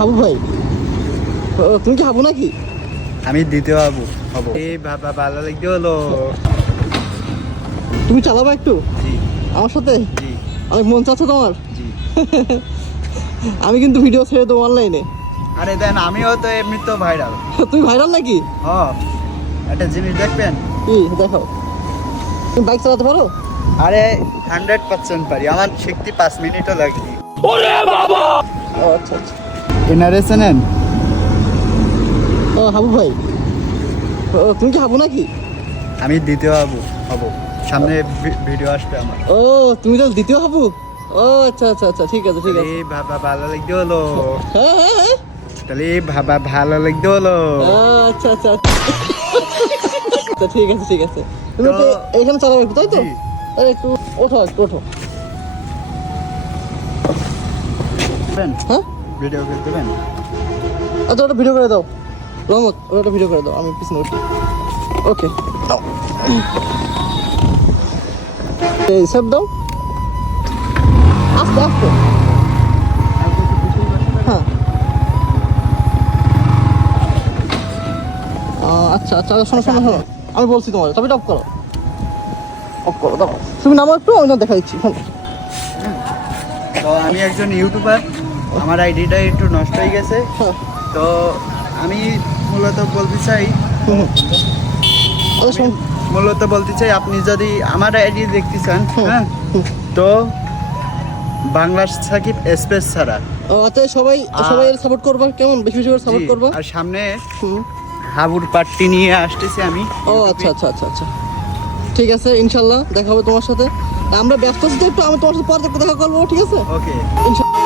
হাবু ভাই, তুমি কি হাবু নাকি? আমি দ্বিতীয় হব। এই বাবা ভালো লাগতে হলো। তুমি চালাবা একটু জি আমার সাথে? জি অনেক মন চাচ্ছে তোমার? জি। আমি কিন্তু ভিডিও ছেড়ে দেবো অনলাইনে। আরে দেন, আমিও তো এমনি তো ভাইরাল। তুমি ভাইরাল নাকি? একটা জিনিস দেখবেন। কি দেখাও? তুমি বাইক চালাতে পারো? আরে 100% পারি, আমার শিখতে 5 মিনিটও লাগেনি। ও আচ্ছা আচ্ছা। এনআরএস নেন। হাবু ভাই, তুমি কি হাবু নাকি? আমি দ্বিতীয় হব। সামনে ভিডিও আসবে আমার। ও তুমি তো দ্বিতীয় হাবু। ও আচ্ছা আচ্ছা আচ্ছা, ঠিক আছে ঠিক আছে। এই বাবা ভালো লাগতে হলো। হ্যাঁ হ্যাঁ হ্যাঁ। তাহলে এই বাবা ভালো লাগতে হলো। আচ্ছা আচ্ছা আচ্ছা, ঠিক আছে ঠিক আছে। তুমি তো- একটু এখানে চালাবে একটু, তাই তো? জি। আরে একটু ওঠো একটু ওঠো। হ্যাঁ ভিডিও দেবেন। আচ্ছা, ওটা ভিডিও করে দাও রহমত, ওটা ভিডিও করে দাও, আমি পিছনে উঠি। ওকে দাও, এই সব দাও, আস্তে আস্তে। হ্যাঁ আচ্ছা আচ্ছা, শোনো শোনো শোনো, আমি বলছি তোমার, তবে অফ করো, অফ করো, দাও। তুমি নামো একটু, আমি দেখা দিচ্ছি। শোনো, তো আমি একজন ইউটিউবার, আমার আইডিটা একটু নষ্ট হয়ে গেছে। হ্যাঁ তো আমি মূলত বলতে চাই আচ্ছা শোনো। আপনি যদি আমার আইডি দেখতে চান, হ্যাঁ, তো বাংলা সাকিব স্পেস ছাড়া। ও আচ্ছা, সবাই সবাই সাপোর্ট করবা, কেমন বেশি বেশি করে সাপোর্ট জি, করবা। আর সামনে হুম। হাবুর পার্টি নিয়ে আসতেছি আমি। ও আচ্ছা আচ্ছা আচ্ছা আচ্ছা, ঠিক আছে, ইনশাল্লাহ দেখা হবে তোমার সাথে। আমরা ব্যস্ত আছি তো একটু, আমি তোমার সাথে পরে দেখা করবো, ঠিক আছে? ওকে। ইনশাল্লাহ।